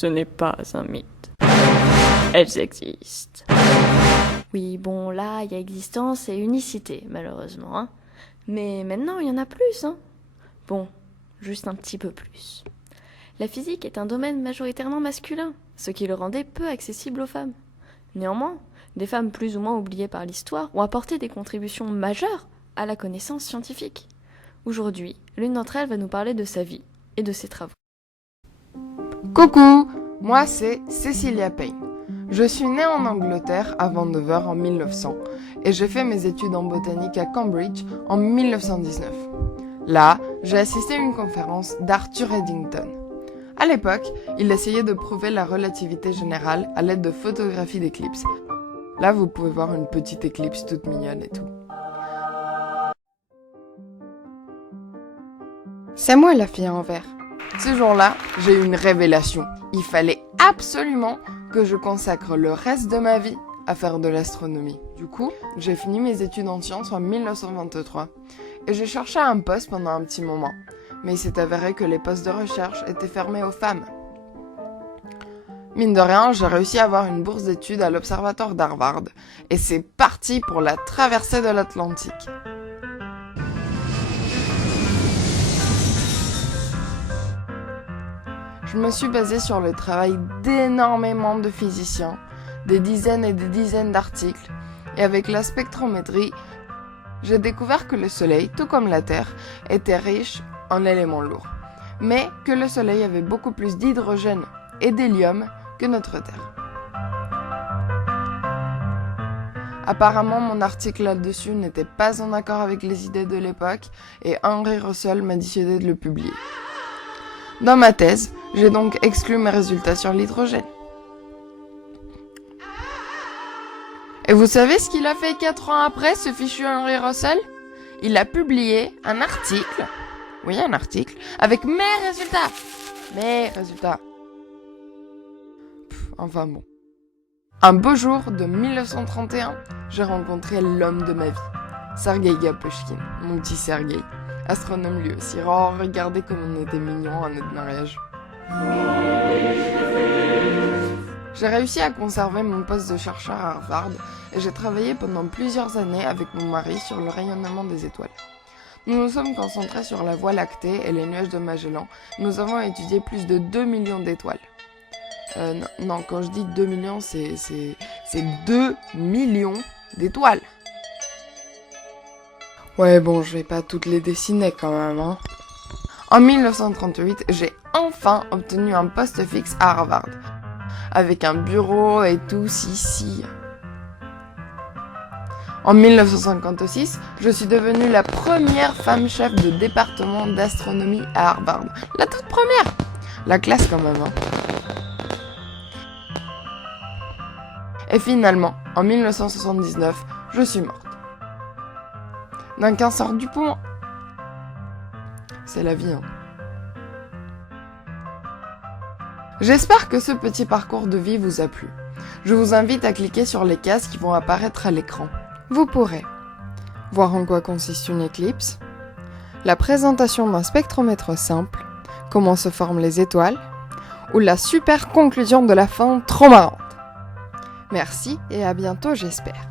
Ce n'est pas un mythe. Elles existent. Oui, bon, là, il y a existence et unicité, malheureusement, hein. Mais maintenant, il y en a plus, hein. Bon, juste un petit peu plus. La physique est un domaine majoritairement masculin, ce qui le rendait peu accessible aux femmes. Néanmoins, des femmes plus ou moins oubliées par l'histoire ont apporté des contributions majeures à la connaissance scientifique. Aujourd'hui, l'une d'entre elles va nous parler de sa vie et de ses travaux. Coucou, moi c'est Cecilia Payne. Je suis née en Angleterre à Vancouver en 1900 et j'ai fait mes études en botanique à Cambridge en 1919. Là, j'ai assisté à une conférence d'Arthur Eddington. À l'époque, il essayait de prouver la relativité générale à l'aide de photographies d'éclipses. Là, vous pouvez voir une petite éclipse toute mignonne et tout. C'est moi la fille en vert. Ce jour-là, j'ai eu une révélation. Il fallait absolument que je consacre le reste de ma vie à faire de l'astronomie. Du coup, j'ai fini mes études en sciences en 1923 et j'ai cherché un poste pendant un petit moment. Mais il s'est avéré que les postes de recherche étaient fermés aux femmes. Mine de rien, j'ai réussi à avoir une bourse d'études à l'Observatoire d'Harvard et c'est parti pour la traversée de l'Atlantique. Je me suis basée sur le travail d'énormément de physiciens, des dizaines et des dizaines d'articles, et avec la spectrométrie, j'ai découvert que le Soleil, tout comme la Terre, était riche en éléments lourds, mais que le Soleil avait beaucoup plus d'hydrogène et d'hélium que notre Terre. Apparemment, mon article là-dessus n'était pas en accord avec les idées de l'époque, et Henry Russell m'a décidé de le publier. Dans ma thèse, j'ai donc exclu mes résultats sur l'hydrogène. Et vous savez ce qu'il a fait 4 ans après, ce fichu Henry Russell ? Il a publié un article, avec mes résultats. Enfin bon. Un beau jour de 1931, j'ai rencontré l'homme de ma vie, Sergueï Gaposchkin, mon petit Sergueï. Astronome lui aussi. Oh, regardez comme on était mignons à notre mariage. J'ai réussi à conserver mon poste de chercheur à Harvard et j'ai travaillé pendant plusieurs années avec mon mari sur le rayonnement des étoiles. Nous nous sommes concentrés sur la Voie lactée et les nuages de Magellan. Nous avons étudié plus de 2 millions d'étoiles. Non, quand je dis 2 millions, c'est 2 millions d'étoiles. Ouais, bon, je vais pas toutes les dessiner quand même, hein. En 1938, j'ai enfin obtenu un poste fixe à Harvard. Avec un bureau et tout, si. En 1956, je suis devenue la première femme chef de département d'astronomie à Harvard. La toute première! La classe quand même, hein. Et finalement, en 1979, je suis morte. D'un cancer du poumon. C'est la vie, hein. J'espère que ce petit parcours de vie vous a plu. Je vous invite à cliquer sur les cases qui vont apparaître à l'écran. Vous pourrez voir en quoi consiste une éclipse, la présentation d'un spectromètre simple, comment se forment les étoiles, ou la super conclusion de la fin trop marrante. Merci et à bientôt, j'espère.